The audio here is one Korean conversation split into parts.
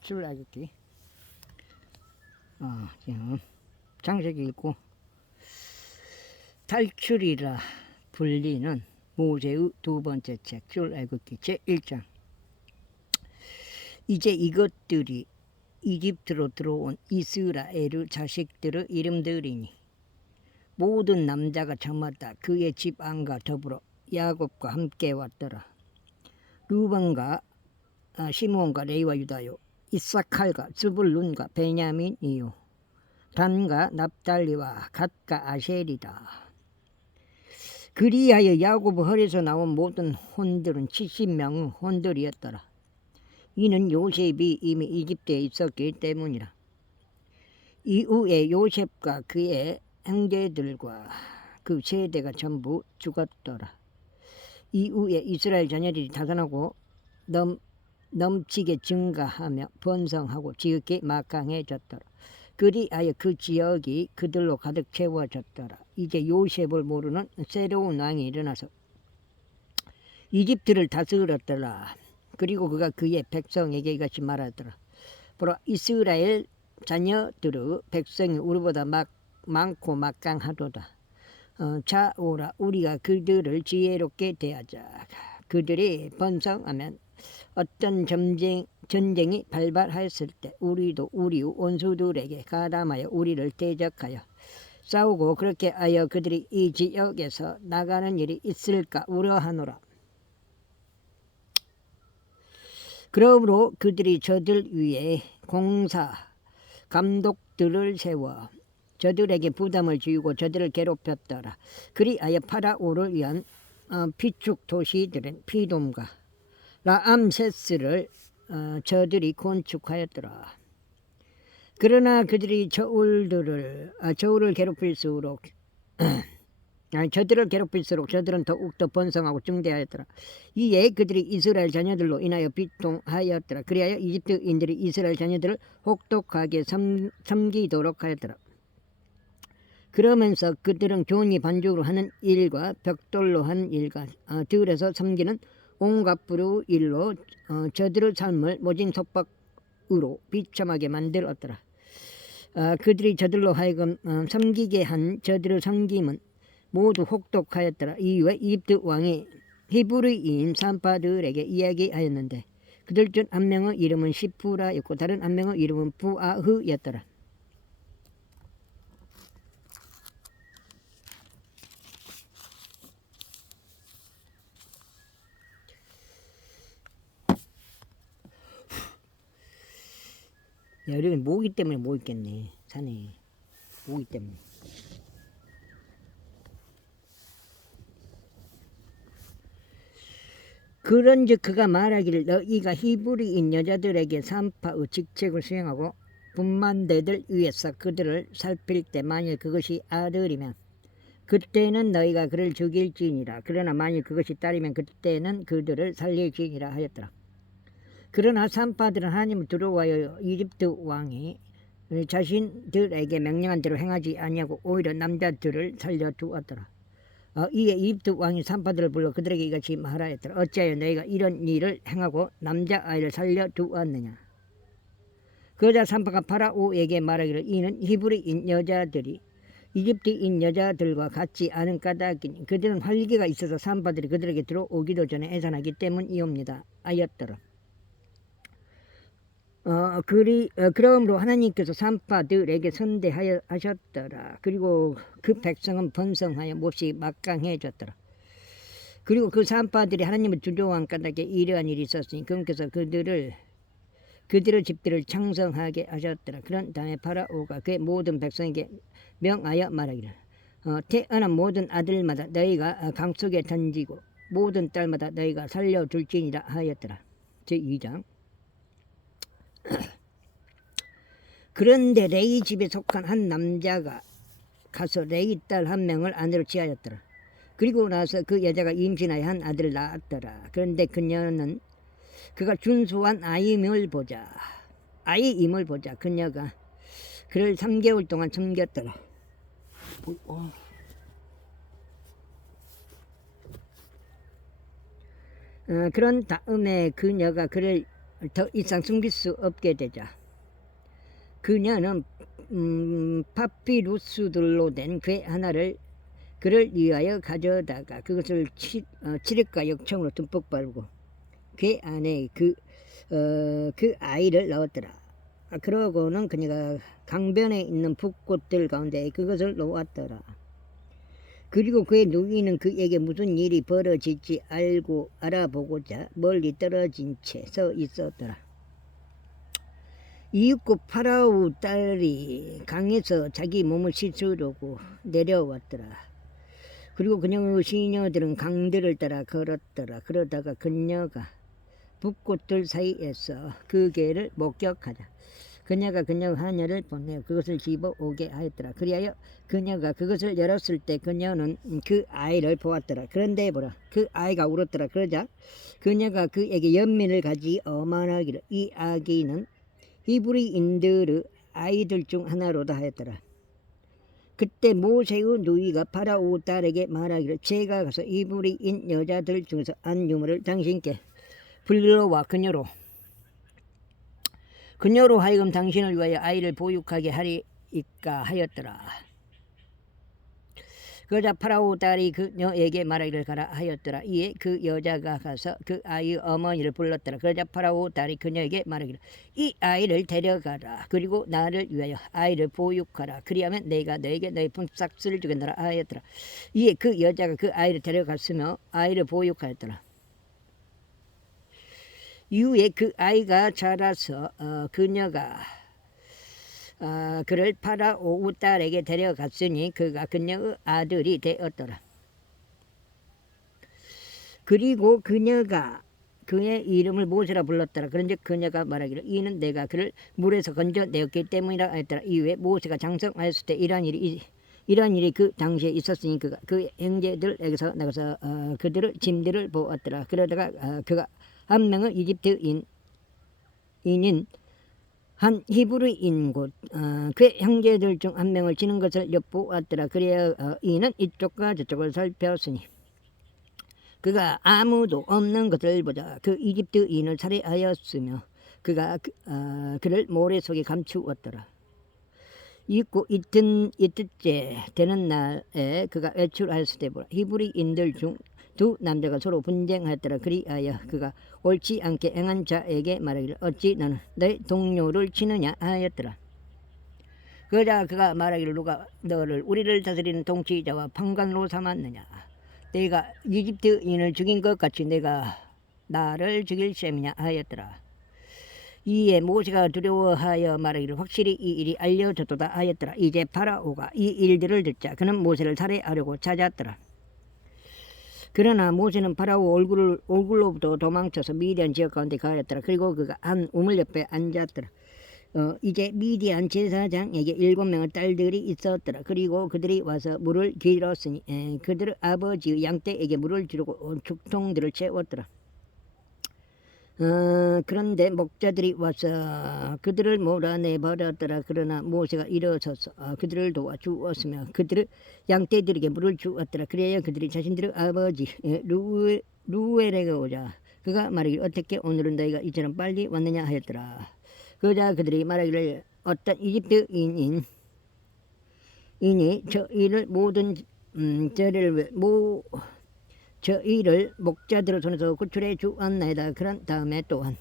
출애굽기 지금 장세기 읽고 탈출이라 불리는 모세의 두 번째 책 출애굽기 제1장. 이제 이것들이 이집트로 들어온 이스라엘의 자식들의 이름들이니 모든 남자가 저마다 그의 집 안과 더불어 야곱과 함께 왔더라. 루벤과 시므온과 레위와 유다요, 이사칼과 스불룬과 베냐민이요, 단과 납달리와 갓과 아셀이다. 그리하여 야곱의 허리에서 나온 모든 혼들은 70명의 혼들이었더라. 이는 요셉이 이미 이집트에 있었기 때문이라. 이후에 요셉과 그의 형제들과 그 세대가 전부 죽었더라. 이후에 이스라엘 자녀들이 다산하고 넘치게 증가하며 번성하고 지극히 막강해졌더라. 그리하여 그 지역이 그들로 가득 채워졌더라. 이제 요셉을 모르는 새로운 왕이 일어나서 이집트를 다스렸더라. 그리고 그가 그의 백성에게 이같이 말하더라. 보라, 이스라엘 자녀들의 백성이 우리보다 많고 막강하도다. 자 오라, 우리가 그들을 지혜롭게 대하자. 그들이 번성하면 어떤 전쟁이 발발하였을 때 우리도 우리 원수들에게 가담하여 우리를 대적하여 싸우고 그렇게 하여 그들이 이 지역에서 나가는 일이 있을까 우려하노라. 그러므로 그들이 저들 위에 공사 감독들을 세워 저들에게 부담을 지우고 저들을 괴롭혔더라. 그리하여 파라오를 위한 피축 도시들은 피돔과 라암세스를 저들이 건축하였더라. 그러나 그들이 저들을 괴롭힐수록 저들은 더욱더 번성하고 증대하였더라. 이에 그들이 이스라엘 자녀들로 인하여 비통하였더라. 그리하여 이집트인들이 이스라엘 자녀들을 혹독하게 섬기도록 하였더라. 그러면서 그들은 종이 반죽으로 하는 일과 벽돌로 하는 일과 들에서 섬기는 온갖 부류 일로 저들의 삶을 모진 속박으로 비참하게 만들었더라. 그들이 저들로 하여금 섬기게 한 저들의 섬김은 모두 혹독하였더라. 이후에 이집트 왕이 히브리인 산파들에게 이야기하였는데 그들 중 한 명의 이름은 시프라였고 다른 한 명의 이름은 부아흐였더라. 여기는 모기 때문에 못 있겠네. 산에 모기 때문에. 그런즉 그가 말하기를 너희가 히브리인 여자들에게 산파의 직책을 수행하고 분만대들 위에서 그들을 살필 때 만일 그것이 아들이면 그때는 너희가 그를 죽일지니라. 그러나 만일 그것이 딸이면 그때는 그들을 살릴지니라 하였더라. 그러나 산파들은 하나님을 두려워하여 이집트 왕이 자신들에게 명령한 대로 행하지 아니하고 오히려 남자들을 살려두었더라. 이에 이집트 왕이 산파들을 불러 그들에게 이같이 말하였더라. 어찌하여 너희가 이런 일을 행하고 남자아이를 살려두었느냐. 그러자 산파가 파라오에게 말하기를 이는 히브리인 여자들이 이집트인 여자들과 같지 않은 까닭이니 그들은 활기가 있어서 산파들이 그들에게 들어오기도 전에 해산하기 때문이옵니다 하였더라. 그러므로 하나님께서 산파들에게 선대하셨더라. 그리고 그 백성은 번성하여 몹시 막강해졌더라. 그리고 그 산파들이 하나님을 두려워한 까닭에 이러한 일이 있었으니 그분께서 그들의 집들을 창성하게 하셨더라. 그런 다음에 파라오가 그의 모든 백성에게 명하여 말하기를 태어난 모든 아들마다 너희가 강속에 던지고 모든 딸마다 너희가 살려줄지니라 하였더라. 제2장. 그런데 레위 집에 속한 한 남자가 가서 레위 딸 한 명을 아내로 취하였더라. 그리고 나서 그 여자가 임신하여 한 아들을 낳았더라. 그런데 그가 준수한 아이임을 보자 그녀가 그를 3개월 동안 섬겼더라. 그런 다음에 그녀가 그를 더 이상 숨길 수 없게 되자 그녀는 파피루스들로 된 괴 하나를 그를 위하여 가져다가 그것을 칠흑과 역청으로 듬뿍 바르고 괴 안에 그 아이를 넣었더라. 그러고는 그녀가 강변에 있는 붓꽃들 가운데 그것을 놓았더라. 그리고 그의 누이는 그에게 무슨 일이 벌어질지 알아보고자 멀리 떨어진 채 서 있었더라. 이윽고 파라오 딸이 강에서 자기 몸을 씻으려고 내려왔더라. 그리고 그녀의 시녀들은 강들을 따라 걸었더라. 그러다가 그녀가 붓꽃들 사이에서 그 개를 목격하자 그녀가 그녀 하녀를 보내어 그것을 집어오게 하였더라. 그리하여 그녀가 그것을 열었을 때 그녀는 그 아이를 보았더라. 그런데 보라, 그 아이가 울었더라. 그러자 그녀가 그에게 연민을 가지 어만하기를 이 아기는 히브리인들의 아이들 중 하나로다 하였더라. 그때 모세의 누이가 파라오 딸에게 말하기를 제가 가서 히브리인 여자들 중에서 한 유물을 당신께 불러와 그녀로 하여금 당신을 위하여 아이를 보육하게 하리이까 하였더라. 그러자 파라오 딸이 그녀에게 말하기를 가라 하였더라. 이에 그 여자가 가서 그 아이의 어머니를 불렀더라. 그러자 파라오 딸이 그녀에게 말하기를 이 아이를 데려가라. 그리고 나를 위하여 아이를 보육하라. 그리하면 내가 너에게 너의 품삯을 주겠노라 하였더라. 이에 그 여자가 그 아이를 데려갔으며 아이를 보육하였더라. 이후에 그 아이가 자라서 그녀가 그를 파라오 딸에게 데려갔으니 그가 그녀의 아들이 되었더라. 그리고 그녀가 그의 이름을 모세라 불렀더라. 그런즉 그녀가 말하기를 이는 내가 그를 물에서 건져내었기 때문이라 하였더라. 이후에 모세가 장성하였을 때 이러한 일이 그 당시에 있었으니 그가 그 형제들에게서 나가서 그들의 짐들을 보았더라. 그러다가 그가 한 명의 이집트인인 한 히브리인 곧 그 형제들 중 한 명을 치는 것을 엿보았더라. 그래야 이는 이쪽과 저쪽을 살폈으니 그가 아무도 없는 것을 보자 그 이집트인을 살해하였으며 그가 그를 모래 속에 감추었더라. 있고 이틀째 되는 날에 그가 외출하였을 때 보라 히브리인들 중 두 남자가 서로 분쟁하였더라. 그리하여 그가 옳지 않게 행한 자에게 말하기를 어찌 너는 너의 동료를 치느냐 하였더라. 그러자 그가 말하기를 누가 너를 우리를 다스리는 통치자와 판관으로 삼았느냐. 내가 이집트인을 죽인 것 같이 내가 나를 죽일 셈이냐 하였더라. 이에 모세가 두려워하여 말하기를 확실히 이 일이 알려졌도다 하였더라. 이제 파라오가 이 일들을 듣자 그는 모세를 살해하려고 찾았더라. 그러나 모세는 파라오 얼굴로부터 도망쳐서 미디안 지역 가운데 가였더라. 그리고 그가 한 우물 옆에 앉았더라. 이제 미디안 제사장에게 7명의 딸들이 있었더라. 그리고 그들이 와서 물을 길었으니 그들의 아버지의 양떼에게 물을 주려고 죽통들을 채웠더라. 그런데 목자들이 와서 그들을 몰아내버렸더라. 그러나 모세가 일어서서 그들을 도와주었으며 그들의 양떼들에게 물을 주었더라. 그래야 그들이 자신들의 아버지 루엘에게 오자 그가 말하기를 어떻게 오늘은 너희가 이처럼 빨리 왔느냐 하였더라. 그러자 그들이 말하기를 어떤 이집트인이 저희를 모든 저희를 목자들의 손에서 구출해 주었나이다. 그런 다음에 또한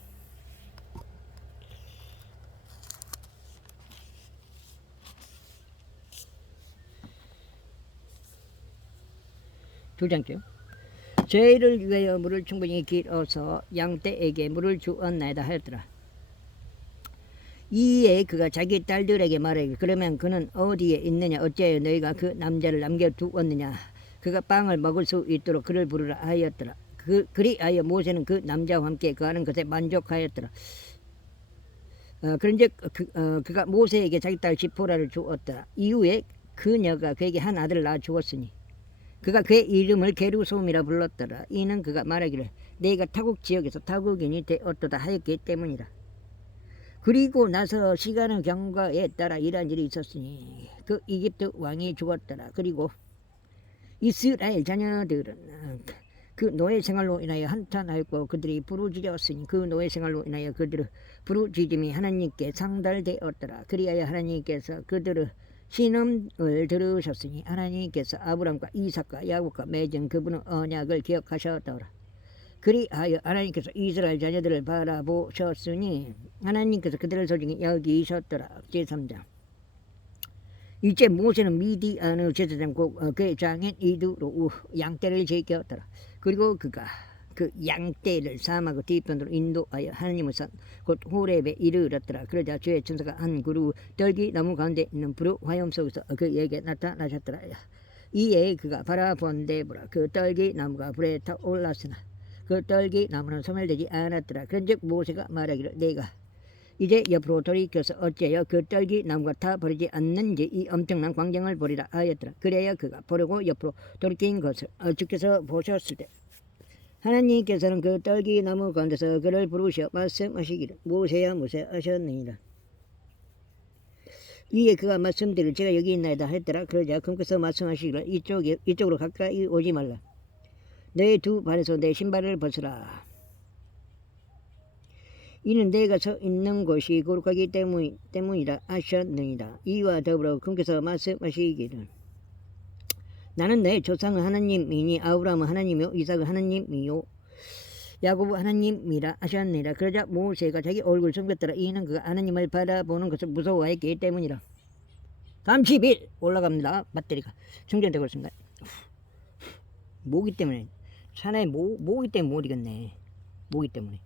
두 장째 저희를 위하여 물을 충분히 길어서 양떼에게 물을 주었나이다 하였더라. 이에 그가 자기 딸들에게 말하기를 그러면 그는 어디에 있느냐 어찌하여 너희가 그 남자를 남겨두었느냐 그가 빵을 먹을 수 있도록 그를 부르라 하였더라. 그리하여 모세는 그 남자와 함께 그하는 것에 만족하였더라. 그런즉 그가 모세에게 자기 딸 지포라를 주었더라. 이후에 그녀가 그에게 한 아들을 낳아 주었으니 그가 그의 이름을 게르솜이라 불렀더라. 이는 그가 말하기를 내가 타국 지역에서 타국인이 되었도다 하였기 때문이라. 그리고 나서 시간의 경과에 따라 이러한 일이 있었으니 그 이집트 왕이 죽었더라. 그리고 이스라엘 자녀들은 그 노예 생활로 인하여 한탄하였고 그들이 부르짖었으니 그 노예 생활로 인하여 그들의 부르짖음이 하나님께 상달되었더라. 그리하여 하나님께서 그들의 신음을 들으셨으니 하나님께서 아브람과 이삭과 야곱과 맺은 그분의 언약을 기억하셨더라. 그리하여 하나님께서 이스라엘 자녀들을 바라보셨으니 하나님께서 그들을 소중히 여기셨더라. 제3장. 이제 모세는 미디안의 제사장 그의 장인 이두로 양떼를 지켰더라. 그리고 그가 그 양떼를 사막 뒤편으로 인도하여 하나님의 산 곧 호렙에 이르렀더라. 그러자 주의 천사가 한 그루 떨기 나무 가운데 있는 불의 화염 속에서 그에게 나타나셨더라. 이에 그가 바라본데 보라 그 떨기 나무가 불에 타올랐으나 그 떨기 나무는 소멸되지 않았더라. 그런즉 모세가 말하기를 내가 이제 옆으로 돌이켜서 어찌하여 그 떨기 나무가 타버리지 않는지 이 엄청난 광경을 보리라 하였더라. 그래야 그가 보려고 옆으로 돌이킨 것을 주께서 보셨을 때 하나님께서는 그 떨기 나무 가운데서 그를 부르시어 말씀하시기를 모세야 모세야 하셨느니라. 이에 그가 말씀드리를 제가 여기 있나이다 했더라. 그러자 그께서 말씀하시기를 이쪽으로 가까이 오지 말라. 내 두 발에서 내 신발을 벗으라. 이는 내가 서 있는 곳이 거룩하기 때문이라 하셨느니라. 이와 더불어 그께서 말씀하시기를 나는 내 조상의 하나님이니 아브라함의 하나님이요 이삭의 하나님이요 야곱의 하나님이라 하셨느니라. 그러자 모세가 자기 얼굴을 숨겼더라. 이는 그가 하나님을 바라보는 것을 무서워했기 때문이라. 다음 10일 올라갑니다. 배터리가 충전되고 있습니다. 모기 때문에 산에 모기 때문에 못 이겼네. 모기 때문에.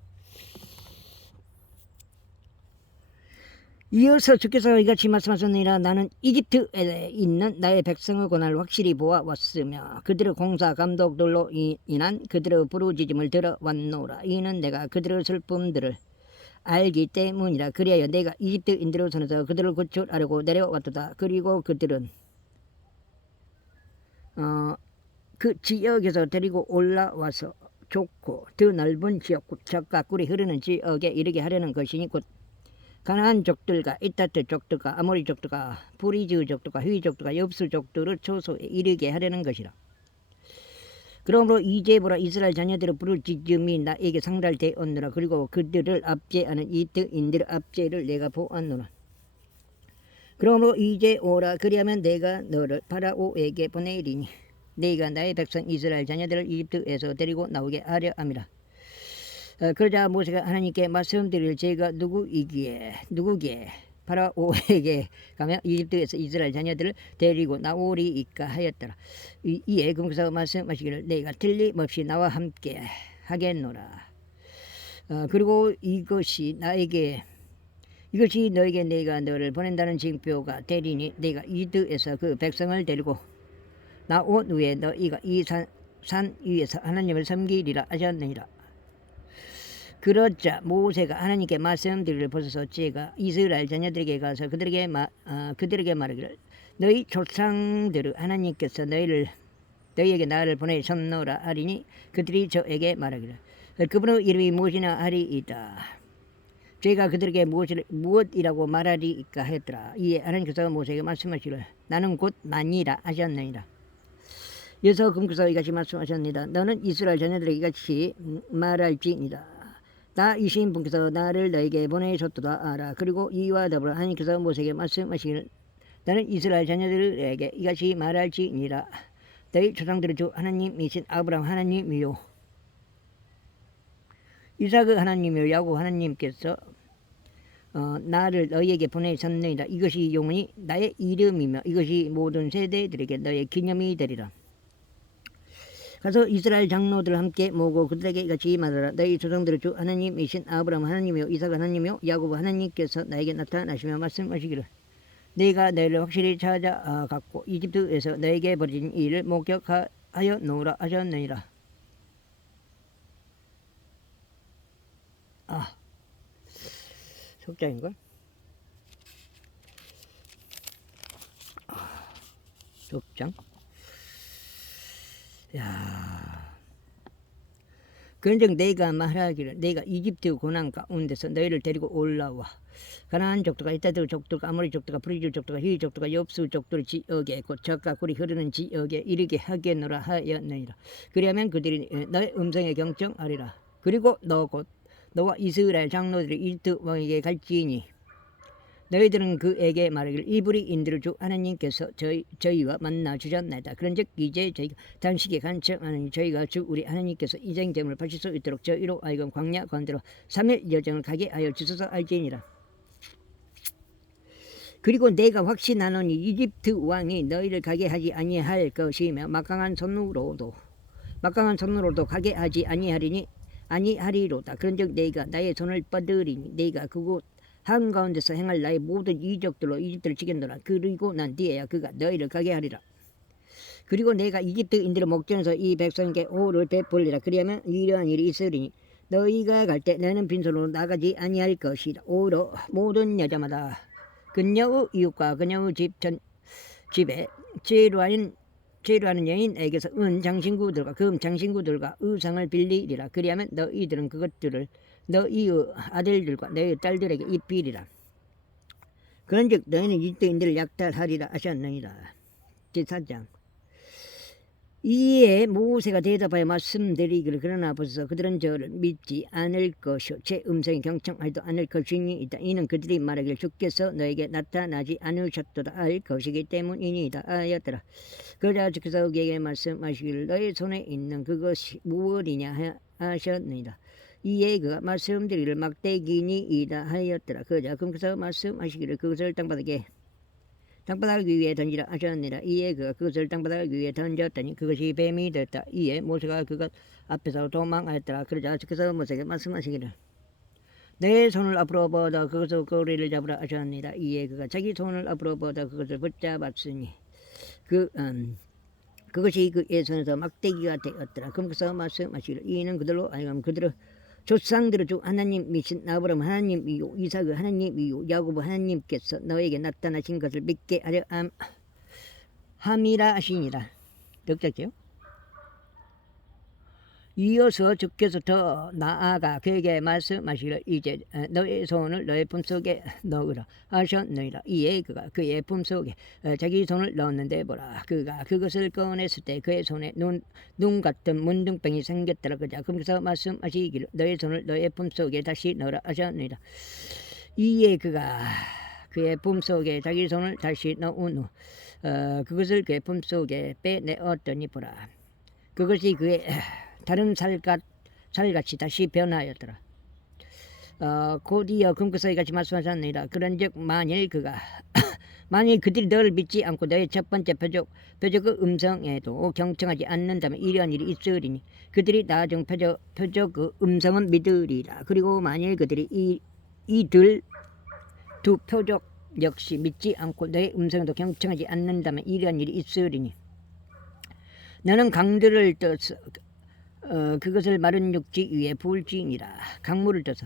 이어서 주께서 이같이 말씀하셨느니라. 나는 이집트에 있는 나의 백성의 고난을 확실히 보아왔으며 그들의 공사 감독들로 인한 그들의 부르짖음을 들어왔노라. 이는 내가 그들의 슬픔들을 알기 때문이라. 그리하여 내가 이집트인들의 손에서 그들을 구출하려고 내려왔도다. 그리고 그들은 그 지역에서 데리고 올라와서 좋고 더 넓은 지역 곧 젖과 꿀이 흐르는 지역에 이르게 하려는 것이니 곧 가나안 족들과 이따트 족들과 아모리 족들과 브리즈 족들과 휘 족들과 엽수 족들을 초소에 이르게 하려는 것이라. 그러므로 이제 보라 이스라엘 자녀들의 부르짖음이 나에게 상달되었노라. 그리고 그들을 압제하는 이집트인들의 압제를 내가 보았노라. 그러므로 이제 오라. 그리하면 내가 너를 파라오에게 보내리니 네가 나의 백성 이스라엘 자녀들을 이집트에서 데리고 나오게 하려 함이라. 그러자 모세가 하나님께 말씀드릴 제가 누구기에 파라오에게 가며 이집트에서 이스라엘 자녀들을 데리고 나오리이까 하였더라. 이에 그분께서 말씀하시기를 내가 틀림없이 나와 함께 하겠노라. 그리고 이것이 너에게 내가 너를 보낸다는 징표가 되리니 내가 이집트에서 그 백성을 데리고 나온 후에 너희가 이 산 위에서 하나님을 섬기리라 하셨느니라. 그러자 모세가 하나님께 말씀드리를 보소서 제가 이스라엘 자녀들에게 가서 그들에게 말하기를 너희 조상들의 하나님께서 너희에게 나를 보내셨노라 하리니 그들이 저에게 말하기를 그분의 이름이 무엇이냐 하리이다. 제가 그들에게 무엇이라고 말하리이까 했더라. 이에 하나님께서 모세에게 말씀하시기를 나는 곧 만이라 하셨느니라. 여기서 그분께서 이같이 말씀하셨느니라. 너는 이스라엘 자녀들에게 이같이 말할지니라. 나 이신 분께서 나를 너에게 보내셨도다 알아. 그리고 이와 더불어 하나님께서 모세에게 말씀하시기를 나는 이스라엘 자녀들에게 이같이 말할지니라. 너희 조상들의 주 하나님이신 아브라함 하나님이요 이삭의 하나님이요 야곱 하나님께서 나를 너희에게 보내셨느니라. 이것이 영원히 나의 이름이며 이것이 모든 세대들에게 너의 기념이 되리라. 가서 이스라엘 장로들을 함께 모으고 그들에게 이같이 말하라. 너희 조상들의 주 하나님이신 아브라함 하나님이요 이삭 하나님이요 야곱 하나님께서 나에게 나타나시며 말씀하시기를 내가 너희를 확실히 찾아갔고 이집트에서 너에게 벌어진 일을 목격하여 놓으라 하셨느니라. 속장인걸? 속장? 야, 그런즉 내가 말하기를 내가 이집트 고난 가운데서 너희를 데리고 올라와 가나안 족도가 이따들 족도가 아모리 족도가 브리즈 족도가 히 족도가 엽수 족도를 지역에 곧 젖과 꿀이 흐르는 지역에 이르게 하겠노라 하였느니라. 그리하면 그들이 너의 음성에 경청하리라. 그리고 너 곧 너와 이스라엘 장로들이 이집트 왕에게 갈지니 너희들은 그에게 말하기를 이브리 인들을 주 하나님께서 저희와 만나 주셨나이다. 그런즉 이제 저희가 당시에 간청하느니 저희가 주 우리 하나님께서 이쟁점을 바칠 수 있도록 저희로 하여금 광야 가운데로 3일 여정을 가게 하여 주소서 알지니라. 그리고 내가 확신하노니 이집트 왕이 너희를 가게 하지 아니할 것이며 막강한 손으로도 가게 하지 아니하리로다. 그런즉 내가 나의 손을 뻗으리니 내가 그곳 한가운데서 행할 나의 모든 이적들로 이집트를 치겠노라. 그리고 난 뒤에야 그가 너희를 가게 하리라. 그리고 내가 이집트인들의 목전에서 이 백성에게 호를 베풀리라. 그리하면 이러한 일이 있으리니 너희가 갈 때 너는 빈손으로 나가지 아니할 것이라. 오히려 모든 여자마다 그녀의 이웃과 그녀의 집에 죄로하는 여인에게서 은 장신구들과 금 장신구들과 의상을 빌리리라. 그리하면 너희들은 그것들을 너희의 아들들과 너희의 딸들에게 입히리라. 그런즉 너희는 이집트인들을 약탈하리라 하셨느니라. 제4장. 이에 모세가 대답하여 말씀드리기를 그러나 보소서 그들은 저를 믿지 않을 것이요 제 음성에 경청하지도 않을 것이니이다. 이는 그들이 말하기를 주께서 너에게 나타나지 않으셨도다 할 것이기 때문이니이다 하였더라. 그러자 주께서 그에게 말씀하시기를 너의 손에 있는 그것이 무엇이냐 하셨느니라. 이에 그가 말씀드리기를 막대기니이다 하였더라. 그러자 그께서 말씀하시기를 그것을 땅바닥 위에 던지라 하셨느니라. 이에 그가 그것을 땅바닥 위에 던졌더니 그것이 뱀이 되었다. 이에 모세가 그것 앞에서 도망하였더라. 그러자 주께서 모세에게 말씀하시기를 내 손을 앞으로 뻗어 그것을 꼬리를 잡으라 하셨느니라. 이에 그가 자기 손을 앞으로 뻗어 그것을 붙잡았으니 그것이 그의 손에서 막대기가 되었더라. 그러면서 말씀하시기를 이는 그들로 하여금 그들의 조상들의 주 하나님이신 아브라함 하나님이요 이삭의 하나님이요 야곱 하나님께서 너에게 나타나신 것을 믿게 하려 함이라 하시니라. 넉적지요. 이어서 주께서 더 나아가 그에게 말씀하시기를 이제 너의 손을 너의 품속에 넣으라 하셨느니라. 이에 그가 그의 품속에 자기 손을 넣었는데 보라 그가 그것을 꺼냈을 때 그의 손에 눈 같은 문둥병이 생겼더라. 그자 그러면서 말씀하시기를 너의 손을 너의 품속에 다시 넣으라 하셨느니라. 이에 그가 그의 품속에 자기 손을 다시 넣은 후 그것을 그의 품속에 빼내었더니 보라 그것이 그의 다른 살같이 다시 변하였더라. 곧이어 금구서에 같이 말씀하셨느니라. 그런즉 만일 그들이 너를 믿지 않고 너의 첫 번째 표적의 음성에도 경청하지 않는다면 이러한 일이 있으리니 그들이 나중 표적의 음성은 믿으리라. 그리고 만일 그들이 이들 두 표적 역시 믿지 않고 너의 음성에도 경청하지 않는다면 이러한 일이 있으리니 너는 강들을 떠서 그것을 마른 육지 위에 부을지니라. 강물을 떠서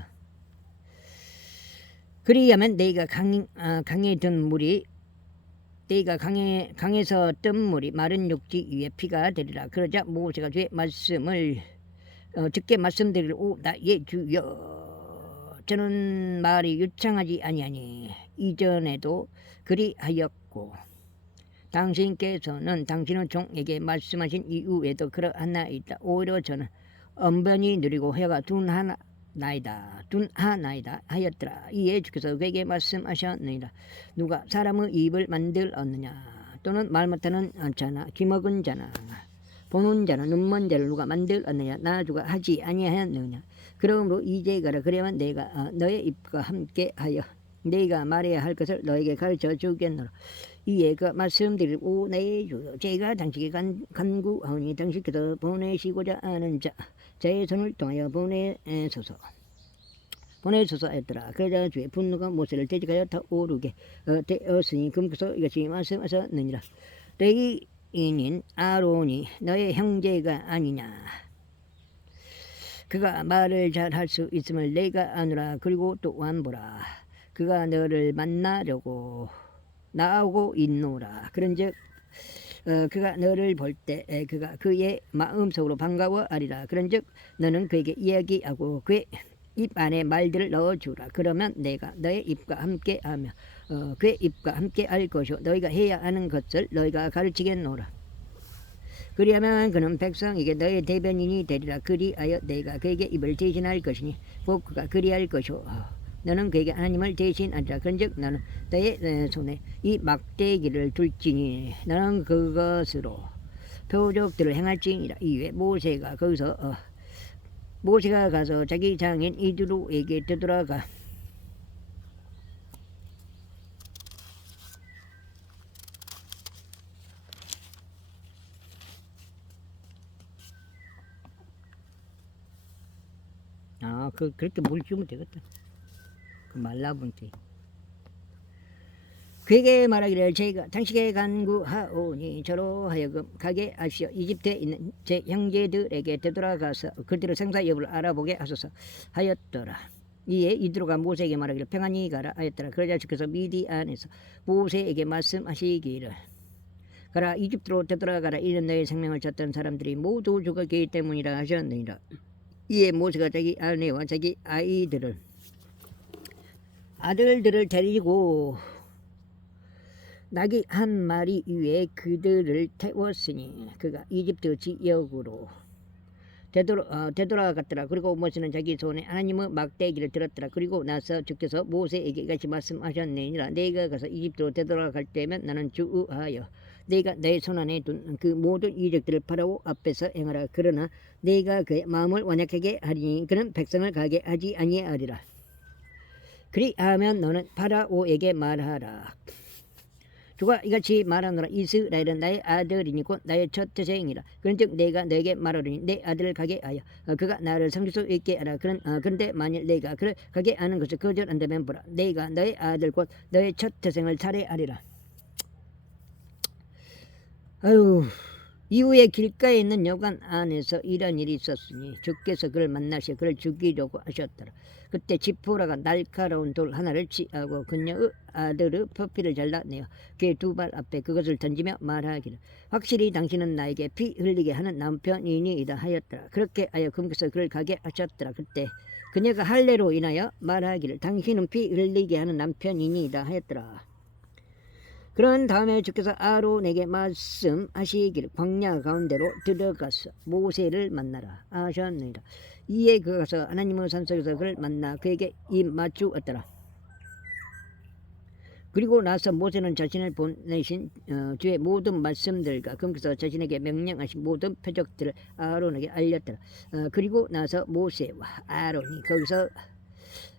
그리하면 내가 강에 든 물이 내가 강에서 뜬 물이 마른 육지 위에 피가 되리라. 그러자 모세가 주의 말씀을 즉게 말씀드리기를 오 나의 주여 저는 말이 유창하지 아니하니 이전에도 그리하였고 당신께서는 당신의 종에게 말씀하신 이후에도 그러하나이다. 오히려 저는 언변이 느리고 혀가 둔하나이다 하였더라. 이에 주께서 그에게 말씀하셨느니라. 누가 사람의 입을 만들었느냐 또는 말 못하는 자나 귀먹은 자나 보는 자나 눈먼 자를 누가 만들었느냐 나 주가 하지 아니하였느냐. 그러므로 이제 가라. 그래야만 내가 너의 입과 함께하여 내가 말해야 할 것을 너에게 가르쳐 주겠노라. 이에 그 말씀드리고 내 주여 제가 당신께 간구하오니 당신께서 보내시고자 하는 자의 손을 통하여 보내소서 했더라. 그러자 주의 분노가 모세를 대적하여 타오르게 되었으니 금께서 이것이 말씀하셨느니라. 레위인인 아론이 너의 형제가 아니냐. 그가 말을 잘할 수 있음을 내가 아노라. 그리고 또한 보라 그가 너를 만나려고 나오고 있노라. 그런즉 그가 너를 볼 때 그가 그의 마음속으로 반가워하리라. 그런즉 너는 그에게 이야기하고 그의 입 안에 말들을 넣어주라. 그러면 내가 너의 입과 함께하며 그의 입과 함께 할 것이요 너희가 해야 하는 것을 너희가 가르치겠노라. 그리하면 그는 백성에게 너의 대변인이 되리라. 그리하여 내가 그에게 입을 대신할 것이니 곧 그가 그리할 것이요 너는 그에게 하나님을 대신하리라. 그런즉 너는 너의 손에 이 막대기를 둘지니 너는 그것으로 표적들을 행할지니라. 이후에 모세가 가서 자기 장인 이드로에게 되돌아가 그렇게 물 주면 되겠다. 그 말라본지. 그에게 말하기를 제가 당신에게 간구하오니 저로 하여금 가게 하시어 이집트에 있는 제 형제들에게 되돌아가서 그들의 생사 여부를 알아보게 하소서 하였더라. 이에 이드로가 모세에게 말하기를 평안히 가라 하였더라. 그러자 주께서 미디안에서 모세에게 말씀하시기를 가라 이집트로 되돌아가라. 이는 너의 생명을 찾던 사람들이 모두 죽었기 때문이라 하셨느니라. 이에 모세가 자기 아내와 자기 아들들을 데리고 나귀 한 마리 위에 그들을 태웠으니 그가 이집트 지역으로 되돌아갔더라. 그리고 모세는 자기 손에 하나님의 막대기를 들었더라. 그리고 나서 주께서 모세에게 이같이 말씀하셨느니라. 내가 가서 이집트로 되돌아갈 때면 나는 주의하여 내가 내 손안에 둔 그 모든 이적들을 파라오 앞에서 행하라. 그러나 내가 그의 마음을 완약하게 하리니 그는 백성을 가게 하지 아니하리라. 그리하면 너는 파라오에게 말하라. 주가 이같이 말하노라. 이스라엘은 나의 아들이니 곧 나의 첫 태생이라. 그런즉 내가 너에게 말하노니 내 아들을 가게 하여 그가 나를 섬길 수 있게 하라. 그런데 만일 내가 그를 가게 하는 것을 거절한다면 보라. 내가 너의 아들 곧 너의 첫 태생을 살해하리라. 아유, 이후에 길가에 있는 여관 안에서 이런 일이 있었으니 주께서 그를 만나셔 그를 죽이려고 하셨더라. 그때 지포라가 날카로운 돌 하나를 취하고 그녀의 아들의 표피를 잘라내어 그의 두 발 앞에 그것을 던지며 말하기를 확실히 당신은 나에게 피 흘리게 하는 남편이니이다 하였더라. 그렇게 하여 금께서 그를 가게 하셨더라. 그때 그녀가 할례로 인하여 말하기를 당신은 피 흘리게 하는 남편이니이다 하였더라. 그런 다음에 주께서 아론에게 말씀하시기를 광야 가운데로 들어가서 모세를 만나라 하셨느니라. 이에 그가 가서 하나님의 산속에서 그를 만나 그에게 입 맞추었더라. 그리고 나서 모세는 자신을 보내신 주의 모든 말씀들과 금께서 자신에게 명령하신 모든 표적들을 아론에게 알렸더라. 그리고 나서 모세와 아론이 거기서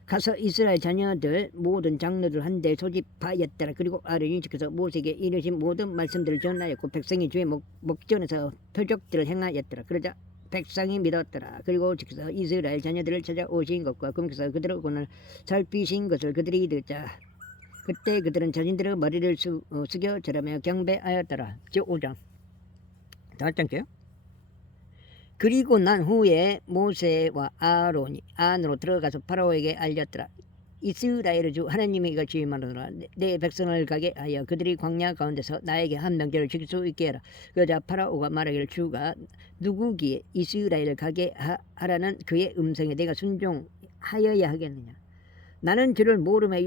가서 이스라엘 자녀들 모든 장로들 한데 소집하였더라. 그리고 아론이 주께서 모세에게 이르신 모든 말씀들을 전하였고 백성이 주의 목전에서 표적들을 행하였더라. 그러자 백성이 믿었더라. 그리고 주께서 이스라엘 자녀들을 찾아오신 것과 금께서 그들의 고난을 살피신 것을 그들이 듣자 그때 그들은 자신들의 머리를 숙여 절하며 경배하였더라. 제5장 다시 할게요. 그리고 난 후에 모세와 아론이 안으로 들어가서 파라오에게 알렸더라. 이스라엘의 주 하나님이 이같이 말하노라. 내 백성을 가게 하여 그들이 광야 가운데서 나에게 한 명제를 지킬 수 있게 하라. 그러자 파라오가 말하기를 주가 누구기에 이스라엘을 가게 하라는 그의 음성에 내가 순종하여야 하겠느냐. 나는 주를 모르며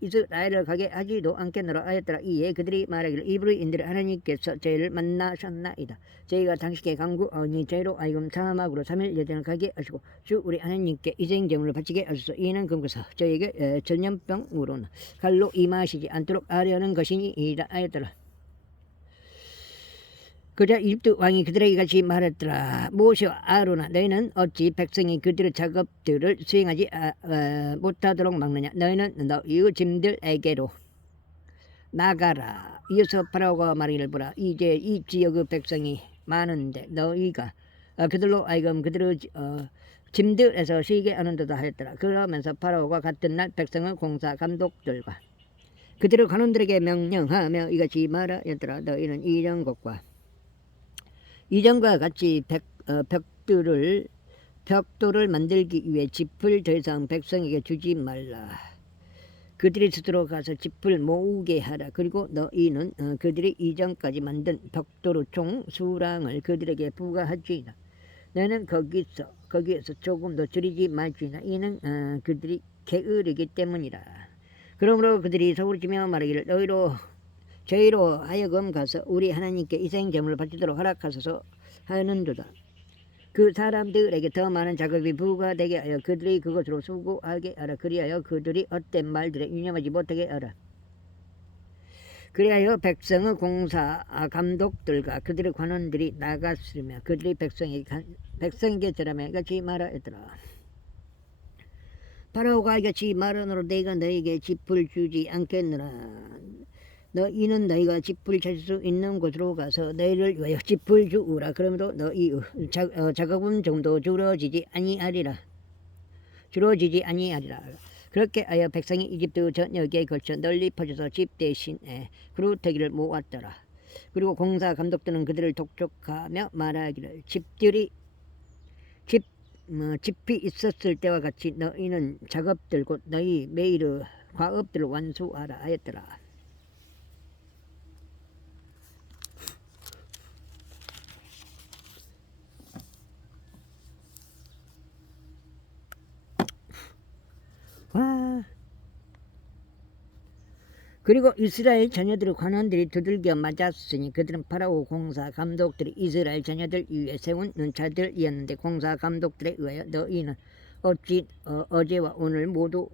이스라엘을 가게 하지도 않겠노라 하였더라. 이에 그들이 말하기를 이브리인들의 하나님께서 저희를 만나셨나이다. 저희가 당신께 간구하니 저희로 하여금 사막으로 3일 여정을 가게 하시고 주 우리 하나님께 이생제물을 바치게 하소서. 이는 금께서 저희에게 전염병으로는 칼로 임하시지 않도록 하려는 것이니이다 하였더라. 그러자 이집트 왕이 그들에게 같이 말했더라. 모세와 아론아 너희는 어찌 백성이 그들의 작업들을 수행하지 못하도록 막느냐. 너희는 너희의 짐들에게로 나가라. 이어서 파라오가 말하기를 보라. 이제 이 지역의 백성이 많은데 너희가 그들로 하여금 그들의 짐들에서 쉬게 하는도다 하였더라. 그러면서 파라오가 같은 날 백성의 공사 감독들과 그들의 관원들에게 명령하며 이같이 말하였더라. 너희는 이전과 같이 벽돌을 만들기 위해 짚을 더 이상 백성에게 주지 말라. 그들이 스스로 가서 짚을 모으게 하라. 그리고 너희는 그들이 이전까지 만든 벽돌의 총 수랑을 그들에게 부과하지이다. 너는 거기에서 조금 더 줄이지 말지이다. 이는 그들이 게으르기 때문이라. 그러므로 그들이 서울지며 말하기를 저희로 하여금 가서 우리 하나님께 희생제물을 바치도록 허락하소서 하는도다. 그 사람들에게 더 많은 작업이 부과되게 하여 그들이 그것으로 수고하게 하라. 그리하여 그들이 헛된 말들에 유념하지 못하게 하라. 그리하여 백성의 공사 감독들과 그들의 관원들이 나갔으며 그들이 백성에게 절하며 이같이 말하였더라. 파라오가 이같이 말하노라. 내가 너에게 짚을 주지 않겠느라. 이는 너희가 짚을 찾을 수 있는 곳으로 가서 너희를 위하여 짚을 주우라. 그러므로 너희 작업은 좀도 줄어지지 아니하리라. 그렇게 하여 백성이 이집트 전역에 걸쳐 널리 퍼져서 집 대신에 그루터기를 모았더라. 그리고 공사 감독들은 그들을 독촉하며 말하기를 집이 있었을 때와 같이 너희는 작업들 곧 너희 매일의 과업들을 완수하라 하였더라. 그리고 이스라엘 자녀들의 관원들이 두들겨 맞았으니 그들은 파라오 공사 감독들이 이스라엘 자녀들 위에 세운 자들이었는데 공사 감독들에 의하여 너희는 어찌 어제와 오늘 모두